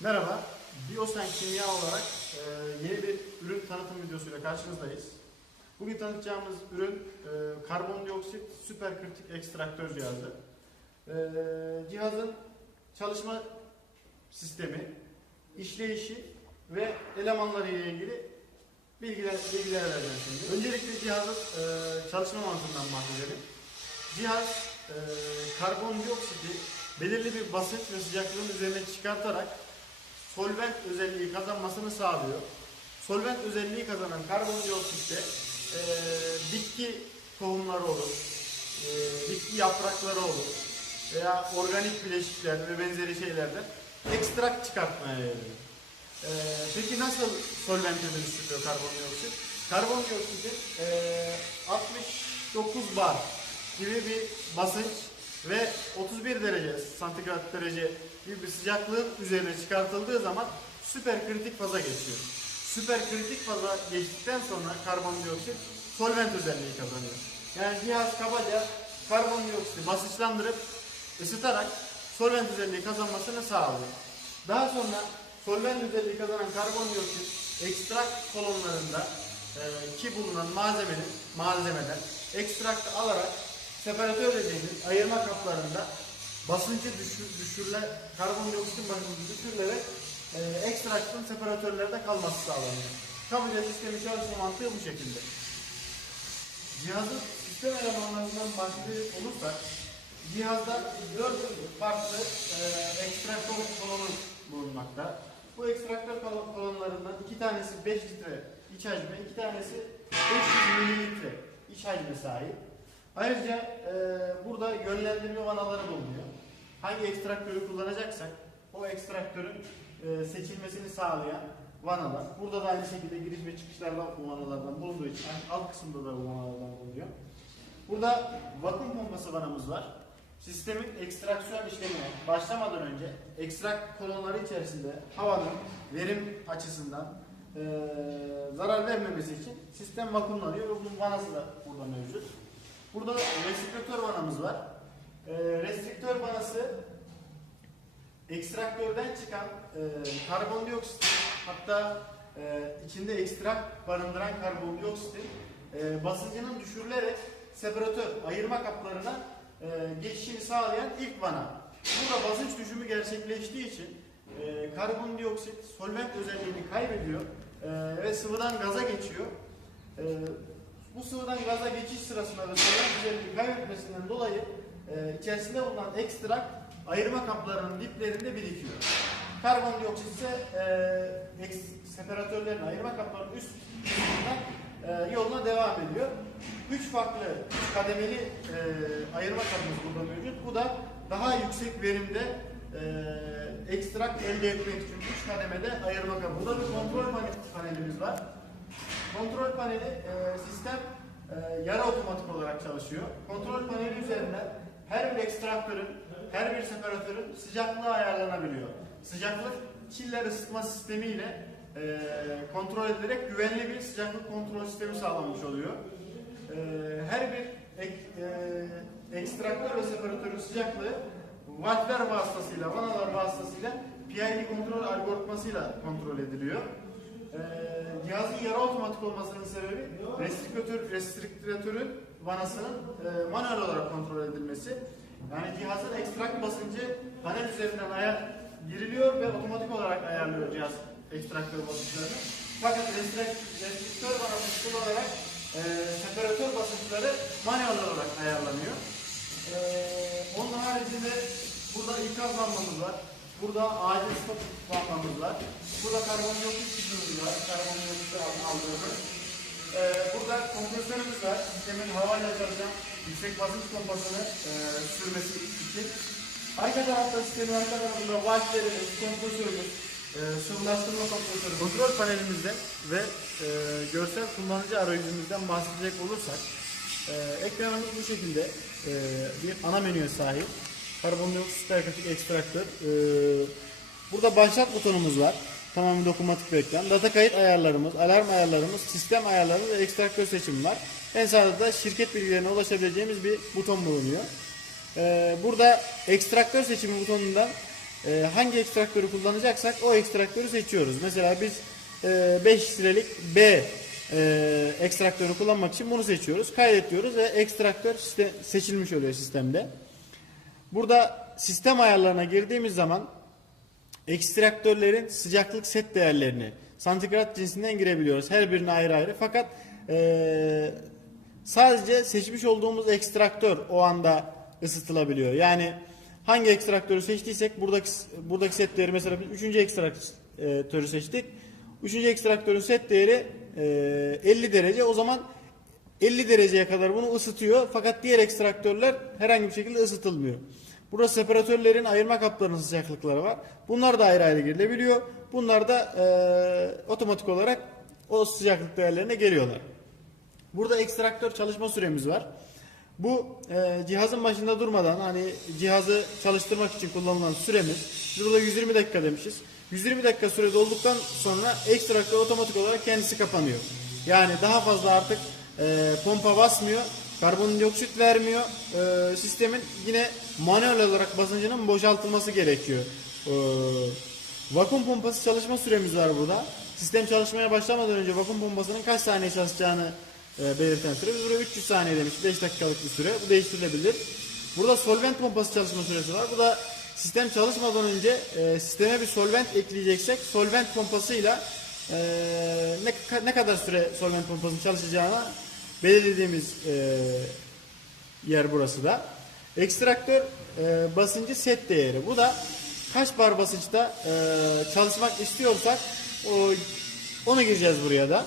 Merhaba, Biosen Kimya olarak yeni bir ürün tanıtım videosuyla karşınızdayız. Bugün tanıtacağımız ürün karbondioksit süperkritik ekstraktör cihazı. Cihazın çalışma sistemi, işleyişi ve elemanları ile ilgili bilgiler vereceğim şimdi. Öncelikle cihazın çalışma mantığından bahsedelim. Cihaz karbondioksiti belirli bir basınç ve sıcaklığın üzerine çıkartarak solvent özelliği kazanmasını sağlıyor. Solvent özelliği kazanan karbondioksitte bitki tohumları olur, bitki yaprakları olur veya organik bileşikler ve benzeri şeylerden ekstrak çıkartmaya yarıyor. Peki nasıl solvente dönüştürüyor karbondioksit? Karbondioksitin 69 bar gibi bir basınç ve 31 derece santigrat derece gibi bir sıcaklığın üzerine çıkartıldığı zaman süperkritik faza geçiyor. Süperkritik faza geçtikten sonra karbondioksit solvent özelliği kazanıyor. Yani cihaz kabaca karbondioksiti basınçlandırıp ısıtarak solvent özelliği kazanmasını sağlıyor. Daha sonra solvent özelliği kazanan karbondioksit ekstrak kolonlarında ki bulunan malzemeden ekstraktı alarak separatör dediğimiz ayırma kaplarında basıncı karbondioksitin basıncı düşürülerek ekstraktın separatörlerde kalması sağlanıyor. Kabaca sistemin çalışma mantığı bu şekilde. Cihazın sistem elemanlarından bahsedecek olursak cihazda 4 farklı ekstraktör kolonu bulunmakta. Bu ekstraktör kolonlarından 2 tanesi 5 litre iç hacmi, 2 tanesi 500 mililitre iç hacme sahip. Ayrıca burada yönlendirme vanaları bulunuyor. Hangi ekstraktörü kullanacaksak o ekstraktörün seçilmesini sağlayan vanalar. Burada da aynı şekilde giriş ve çıkışlarda bu vanalardan bulunduğu için alt kısımda da bu vanalardan bulunuyor. Burada vakum pompası vanamız var. Sistemin ekstraksiyon işlemine başlamadan önce ekstrak kolonları içerisinde havanın verim açısından zarar vermemesi için sistem vakumlanıyor ve bunun vanası da burada mevcut. Burada restriktör vanamız var. Restriktör vanası ekstraktörden çıkan karbondioksit, hatta içinde ekstrak barındıran karbondioksitin basıncının düşürülerek separatör ayırma kaplarına geçişini sağlayan ilk vana. Burada basınç düşümü gerçekleştiği için karbondioksit solvent özelliğini kaybediyor ve sıvıdan gaza geçiyor. Bu sıvıdan gaza geçiş sırasında da solvent özelliğini kaybetmesinden dolayı içerisinde bulunan ekstrak ayırma kaplarının diplerinde birikiyor. Karbondioksit ise separatörlerin ayırma kaplarının üst kısmından yoluna devam ediyor. 3 farklı kademeli ayırma kapımız burada mevcut. Bu da daha yüksek verimde ekstrak elde etmek için 3 kademede ayırma kapı. Burada bir kontrol panelimiz var. Kontrol paneli sistem yarı otomatik olarak çalışıyor. Kontrol paneli üzerinden her bir ekstraktörün, her bir separatörün sıcaklığı ayarlanabiliyor. Sıcaklık chiller ısıtma sistemi ile kontrol edilerek güvenli bir sıcaklık kontrol sistemi sağlanmış oluyor. Her bir ekstraktör ve separatörün sıcaklığı valfler vasıtasıyla, vanalar vasıtasıyla PID kontrol algoritmasıyla kontrol ediliyor. Cihazın yarı otomatik olmasının sebebi restriktörün vanasının manuel olarak kontrol edilmesi. Yani cihazın ekstrak basıncı panel üzerinden giriliyor ve otomatik olarak ayarlıyor cihaz ekstraktör basınçlarını. Fakat restriktör vanası kullanarak separatör basınçları manuel olarak ayarlanıyor. Onun haricinde burada ikaz lambamız var. Burada acil stop lambamız var. Burada karbondioksit tüpümüz var. Karbondioksit aldığımız. Burada kompresörümüz var. Sistemin havayla çalışan yüksek basınç pompasını sürmesi için. Arka tarafta sistemin arka tarafında valflerimiz, kompresörümüz, sıvılaştırma kompresörü, kontrol panelimizde ve görsel kullanıcı arayüzümüzden bahsedecek olursak ekranımız bu şekilde bir ana menüye sahip. Karbondioksit süperkritik ekstraktör. Burada başlat butonumuz var. Tamamen dokunmatik bir ekran. Data kayıt ayarlarımız, alarm ayarlarımız, sistem ayarlarımız ve ekstraktör seçimi var. En sağda da şirket bilgilerine ulaşabileceğimiz bir buton bulunuyor. Burada ekstraktör seçimi butonundan hangi ekstraktörü kullanacaksak o ekstraktörü seçiyoruz. Mesela biz 5 litrelik B ekstraktörü kullanmak için bunu seçiyoruz. Kaydet diyoruz ve ekstraktör seçilmiş oluyor sistemde. Burada sistem ayarlarına girdiğimiz zaman ekstraktörlerin sıcaklık set değerlerini santigrat cinsinden girebiliyoruz. Her birine ayrı ayrı. Fakat sadece seçmiş olduğumuz ekstraktör o anda ısıtılabiliyor. Yani hangi ekstraktörü seçtiysek buradaki set değeri, mesela biz 3. ekstraktörü seçtik. 3. ekstraktörün set değeri 50 derece. O zaman 50 dereceye kadar bunu ısıtıyor. Fakat diğer ekstraktörler herhangi bir şekilde ısıtılmıyor. Burada separatörlerin ayırma kaplarının sıcaklıkları var. Bunlar da ayrı ayrı girilebiliyor. Bunlar da otomatik olarak o sıcaklık değerlerine geliyorlar. Burada ekstraktör çalışma süremiz var. Bu cihazın başında durmadan, hani cihazı çalıştırmak için kullanılan süremiz. Biz burada 120 dakika demişiz. 120 dakika süre dolduktan sonra ekstraktör otomatik olarak kendisi kapanıyor. Yani daha fazla artık pompa basmıyor, karbondioksit vermiyor. Sistemin yine manuel olarak basıncının boşaltılması gerekiyor. Vakum pompası çalışma süremiz var burada. Sistem çalışmaya başlamadan önce vakum pompasının kaç saniye çalışacağını belirten süre. Biz buraya 300 saniye demiş. 5 dakikalık bir süre. Bu değiştirilebilir. Burada solvent pompası çalışma süresi var. Bu da sistem çalışmadan önce sisteme bir solvent ekleyeceksek solvent pompasıyla ne kadar süre solvent pompasının çalışacağına belirlediğimiz yer burası da. Ekstraktör basıncı set değeri. Bu da kaç bar basınçta çalışmak istiyorsak onu gireceğiz buraya da.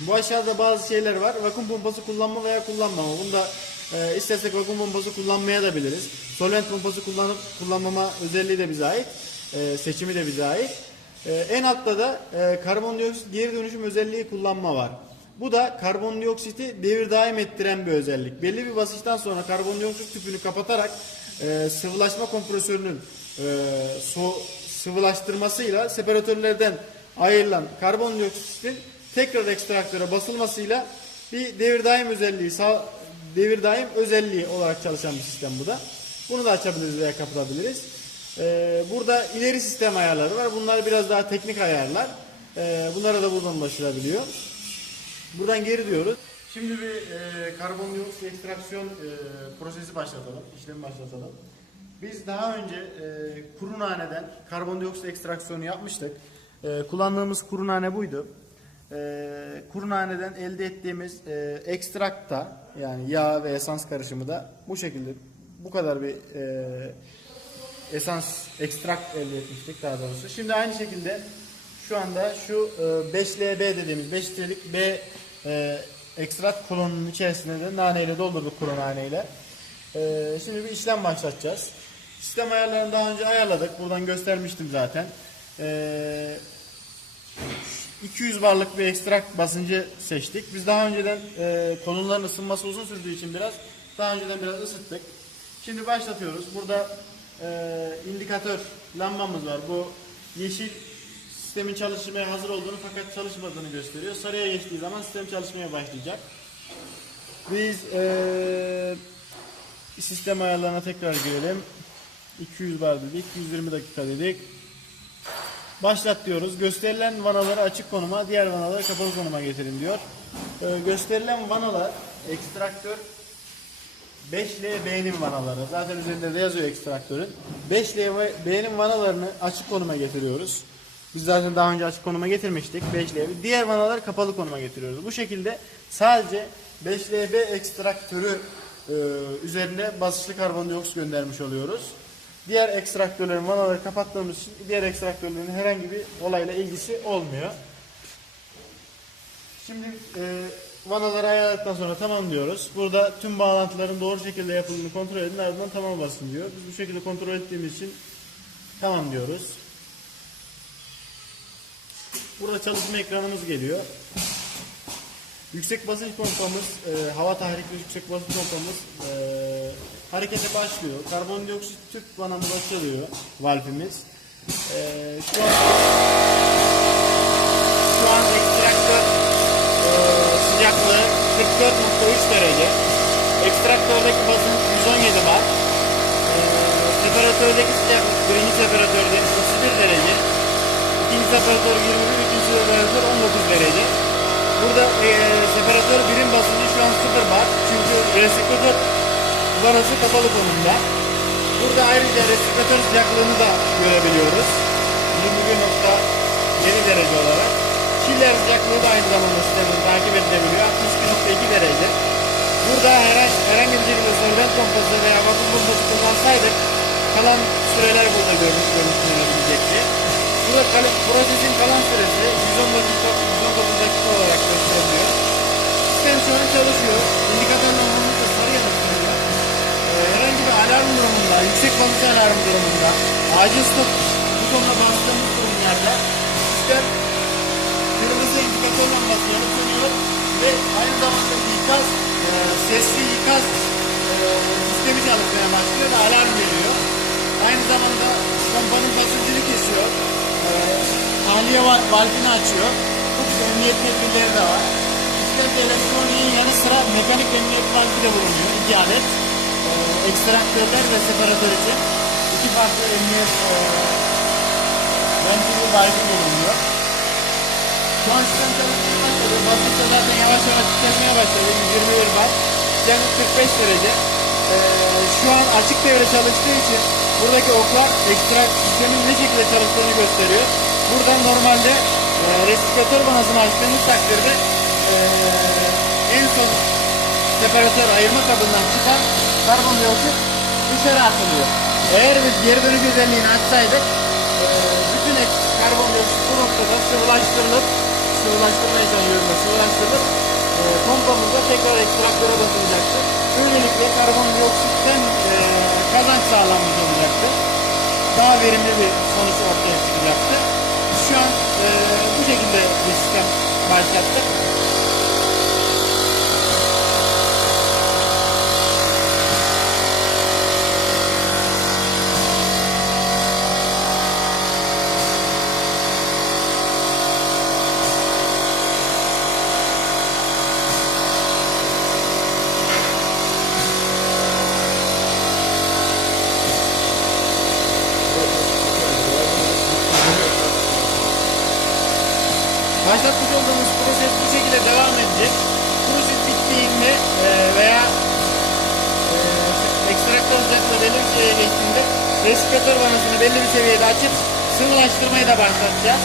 Bu aşağıda bazı şeyler var. Vakum pompası kullanma veya kullanmama. Bunda istersek vakum pompası kullanmaya da biliriz. Solvent pompası kullanıp kullanmama özelliği de bize ait. Seçimi de bize ait. En altta da karbondioksit geri dönüşüm özelliği kullanma var. Bu da karbondioksiti devir daim ettiren bir özellik. Belli bir basınçtan sonra karbondioksit tüpünü kapatarak sıvılaşma kompresörünün sıvılaştırmasıyla separatörlerden ayrılan karbondioksitin tekrar ekstraktöre basılmasıyla bir devir daim özelliği olarak çalışan bir sistem bu da. Bunu da açabiliriz veya kapatabiliriz. Burada ileri sistem ayarları var. Bunlar biraz daha teknik ayarlar. Bunlara da buradan ulaşılabiliyor. Buradan geri diyoruz. Şimdi bir karbondioksit ekstraksiyon prosesi başlatalım. İşlemi başlatalım. Biz daha önce kuru naneden karbondioksit ekstraksiyonu yapmıştık. Kullandığımız kuru nane buydu. Kuru naneden elde ettiğimiz ekstrakta, yani yağ ve esans karışımı da bu şekilde, bu kadar bir ekstrakt elde etmiştik daha doğrusu. Şimdi aynı şekilde şu anda şu 5LB dediğimiz 5 litrelik B ekstrakt kolonunun içerisine de naneyle doldurduk, kuru naneyle. Şimdi bir işlem başlatacağız. Sistem ayarlarını daha önce ayarladık. Buradan göstermiştim zaten. 200 barlık bir ekstrakt basıncı seçtik. Biz daha önceden konumların ısınması uzun sürdüğü için daha önceden biraz ısıttık. Şimdi başlatıyoruz. Burada indikatör lambamız var. Bu yeşil sistemin çalışmaya hazır olduğunu fakat çalışmadığını gösteriyor. Sarıya geçtiği zaman sistem çalışmaya başlayacak. Biz sistem ayarlarına tekrar girelim. 200 bar dedik, 120 dakika dedik. Başlat diyoruz. Gösterilen vanaları açık konuma, diğer vanaları kapalı konuma getirin diyor. Gösterilen vanalar ekstraktör 5LB'nin vanaları. Zaten üzerinde de yazıyor ekstraktörün. 5LB'nin vanalarını açık konuma getiriyoruz. Biz zaten daha önce açık konuma getirmiştik 5LB. Diğer vanaları kapalı konuma getiriyoruz. Bu şekilde sadece 5LB ekstraktörü üzerine basınçlı karbondioksit göndermiş oluyoruz. Diğer ekstraktörlerin vanaları kapattığımız için diğer ekstraktörlerin herhangi bir olayla ilgisi olmuyor. Şimdi vanaları ayarladıktan sonra tamam diyoruz. Burada tüm bağlantıların doğru şekilde yapıldığını kontrol edin, ardından tamam basın diyor. Biz bu şekilde kontrol ettiğimiz için tamam diyoruz. Burada çalışma ekranımız geliyor. Yüksek basınç pompamız, hava tahrikli yüksek basınç pompamız harekete başlıyor. Karbondioksit tüp vanamız açılıyor, valfimiz. Şu an ekstraktör sıcaklığı 44.3 derece. Ekstraktördeki basınç 117 bar. Separatördeki sıcaklık birinci separatörde 31 derece. İkinci separatör 21, üçüncü separatör 19 derece. Burada separatör birim basıncı şu an 0 bar. Çünkü resiklatör vanası kapalı konumda. Burada ayrıca resiklatör sıcaklığını da görebiliyoruz. 21.7 derece olarak. Chiller sıcaklığı da aynı zamanda sistemini takip edilebiliyor. 62.2 derece. Burada herhangi bir şekilde solvent pompası veya vakum pompası kullansaydık kalan süreler burada görüntülenebilecekti. Burada prosesin kalan süresi 119 dakika olarak gösteriliyor. Sistem şu an çalışıyor. İndikatör lambamız da sarı yanıtlanıyor. Herhangi bir alarm durumunda, yüksek basınç alarm durumunda, acil stop butonuna bastığımız durumlarda sistem kırmızı indikatör lambası yanıp sönüyor ve aynı zamanda ikaz, sesli ikaz sistemi çalışmaya başlıyor ve alarm veriyor. Aynı zamanda pompanın basıncını kesiyor. Tahliye valvini açıyor. Bu gibi emniyet tedbirleri de var. Sistemde elektroniğin yanı sıra mekanik emniyet valvi de bulunuyor. 2 adet. Ekstraktörler ve separatör için 2 farklı emniyet ventili valvi bulunuyor. Şu an sistem çalışmaya başladı. Basınçta zaten yavaş yavaş titreşmeye başladı. 121 bar. Sıcaklık 45 derece. Şu an açık devre çalıştığı için buradaki oklar sistemin ne şekilde çalıştığını gösteriyor. Buradan normalde resiklatör vanasını açtığımız takdirde en son separatör ayırma kabından çıkan karbondioksit dışarı atılıyor. Eğer biz geri dönüş özelliğini açsaydık bütün karbondioksit bu noktada sıvılaştırılıp pompamızda tekrar ekstraktöre basılacaktır. Böylelikle karbondioksitten kazanç sağlanmış olacaktı. Daha verimli bir sonuç ortaya çıkacaktı. Şu an bu şekilde bir sistem başlattık. Başlatmış olduğumuz proses bu şekilde devam edecek. Proses bittiğinde veya ekstraktör sıcaklığı belli bir seviyeye geçtiğinde resiklatör vanasını belli bir seviyede açıp sıvılaştırmayı da başlatacağız.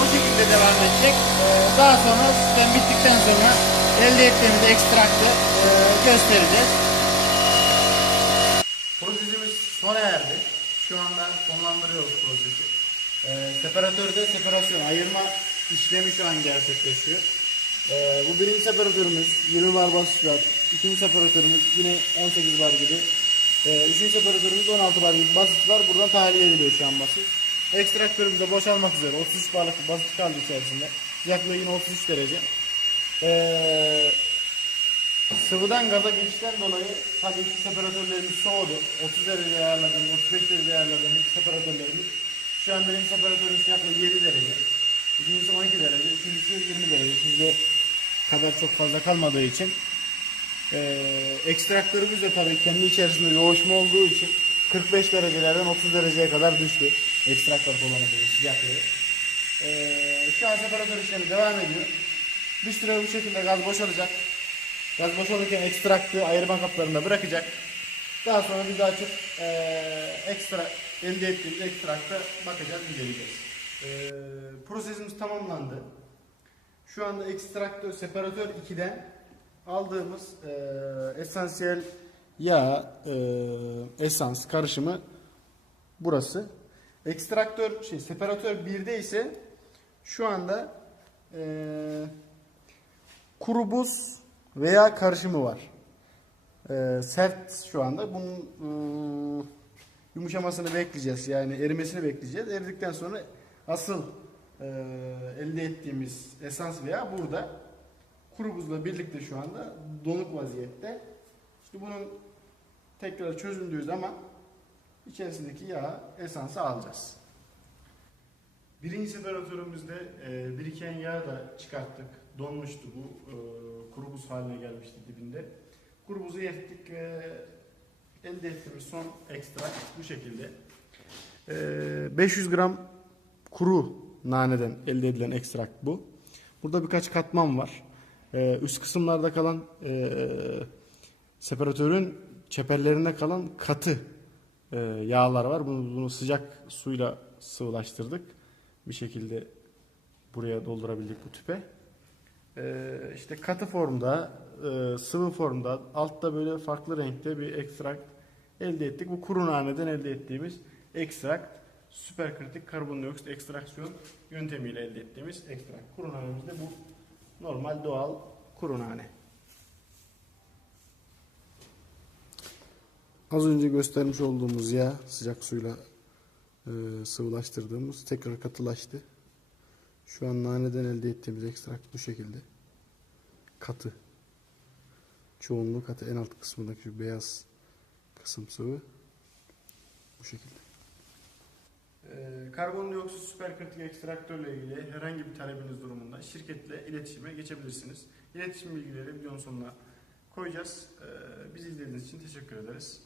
O şekilde devam edecek. Daha sonra sistem bittikten sonra elde ettiğimiz ekstraktı göstereceğiz. Prosesimiz sona erdi. Şu anda sonlandırıyoruz prosesi. Separatörde separasyon, ayırma işlemi şu an gerçekleşiyor. Bu birinci separatörümüz 20 bar basınç var. İkinci separatörümüz yine 18 bar gibi. Üçüncü separatörümüz 16 bar gibi basınç var. Buradan tahliye ediliyor şu an basınç. Ekstraktörümüz de boşalmak üzere. 33 barlık bir basınç kaldı içerisinde. Sıcaklığı yine 33 derece. Sıvıdan gaza geçişten dolayı tabii ki separatörlerimiz soğudu. 30 derece ayarladığımız, 35 derece ayarladığımız separatörlerimiz. Şu an birinci separatörün sıcaklığı 7 derece. İkincisi 12 derece, üçüncüsü 20 derece. Sizde kadar çok fazla kalmadığı için. Ekstraktörümüz de tabii kendi içerisinde yoğuşma olduğu için 45 derecelerden 30 dereceye kadar düştü. Ekstraktör kullanımının sıcaklığı. Şu an separatör işlemi devam ediyor. Bir süre bu şekilde gaz boşalacak. Gaz boşalırken ekstraktı ayırma kaplarında bırakacak. Daha sonra biz açıp elde ettiğimiz ekstrakta bakacağız, inceleyeceğiz. Prosesimiz tamamlandı. Şu anda ekstraktör separatör 2'den aldığımız esansiyel yağ, esans karışımı burası. Separatör 1'de ise şu anda kuru buz veya karışımı var. Sert şu anda. Bunun yumuşamasını bekleyeceğiz. Yani erimesini bekleyeceğiz. Eridikten sonra asıl elde ettiğimiz esans veya burada kuru buzla birlikte şu anda donuk vaziyette. İşte bunun tekrar çözüldüğü zaman içerisindeki yağ, esansı alacağız. Birinci separatörümüzde biriken yağı da çıkarttık. Donmuştu bu. Kuru buz haline gelmişti dibinde. Kuru buzu erittik ve elde ettiğimiz son ekstrak bu şekilde. 500 gram kuru naneden elde edilen ekstrak bu. Burada birkaç katman var. Üst kısımlarda kalan separatörün çeperlerinde kalan katı yağlar var. Bunu sıcak suyla sıvılaştırdık. Bir şekilde buraya doldurabildik bu tüpe. İşte katı formda, sıvı formda, altta böyle farklı renkte bir ekstrak elde ettik. Bu kuru naneden elde ettiğimiz ekstrak, süperkritik karbondioksit ekstraksiyon yöntemiyle elde ettiğimiz ekstrak. Kuru nanemiz de bu normal doğal kuru nane. Az önce göstermiş olduğumuz yağ sıcak suyla sıvılaştırdığımız tekrar katılaştı. Şu an naneden elde ettiğimiz ekstrak bu şekilde. Katı. Çoğunluğu katı. En alt kısmındaki şu beyaz kısım sıvı. Bu şekilde. Karbondioksit süperkritik ekstraktörle ilgili herhangi bir talebiniz durumunda şirketle iletişime geçebilirsiniz. İletişim bilgileri videonun sonuna koyacağız. Bizi izlediğiniz için teşekkür ederiz.